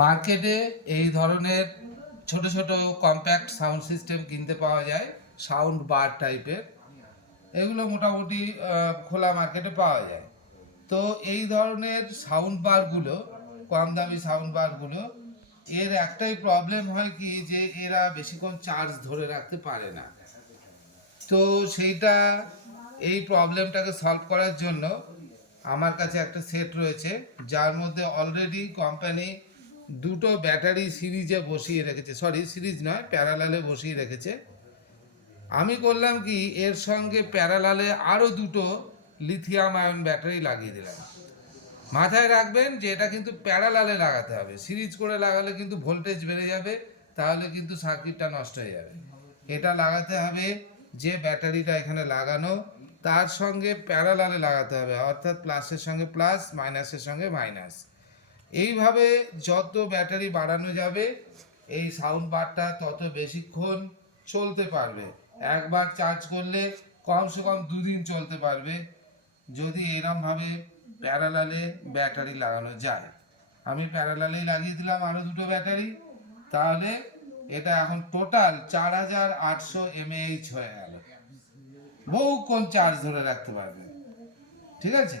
মার্কেটে এই ধরনের ছোট ছোট কম্প্যাক্ট সাউন্ড সিস্টেম কিনতে পাওয়া যায় সাউন্ড বার টাইপের এগুলো মোটামুটি খোলা মার্কেটে পাওয়া যায়। তো এই ধরনের সাউন্ড বারগুলো কম দামি সাউন্ড বারগুলো এর একটাই প্রবলেম হয় কি যে এরা বেশিক্ষণ চার্জ ধরে রাখতে পারে না। তো সেইটা, এই প্রবলেমটাকে সলভ করার জন্য আমার কাছে একটা সেট রয়েছে, যার মধ্যে অলরেডি কোম্পানি দুটো ব্যাটারি সিরিজে বসিয়ে রেখেছে। সরি সিরিজ নয় প্যারালালে বসিয়ে রেখেছে। আমি করলাম কি, এর সঙ্গে প্যারালালে আরও দুটো লিথিয়াম আয়ন ব্যাটারি লাগিয়ে দিলাম। মাথায় রাখবেন যে এটা কিন্তু প্যারালালে লাগাতে হবে। সিরিজ করে লাগালে কিন্তু ভোল্টেজ বেড়ে যাবে, তাহলে কিন্তু সার্কিটটা নষ্ট হয়ে যাবে। এটা লাগাতে হবে যে ব্যাটারিটা এখানে লাগানো, তার সঙ্গে প্যারালালে লাগাতে হবে। অর্থাৎ প্লাসের সঙ্গে প্লাস মাইনাসের সঙ্গে মাইনাস এইভাবে যত ব্যাটারি বাড়ানো যাবে, এই সাউন্ড বারটা তত বেশিক্ষণ চলতে পারবে। একবার চার্জ করলে কমসে কম দুদিন চলতে পারবে, যদি এরমভাবে প্যারালালে ব্যাটারি লাগানো যায়। আমি প্যারালালেই লাগিয়ে দিলাম আরও দুটো ব্যাটারি, তাহলে এটা এখন টোটাল চার হাজার আটশো এমএইচ হয়ে গেল। বহুক্ষণ চার্জ ধরে রাখতে পারবে। ঠিক আছে?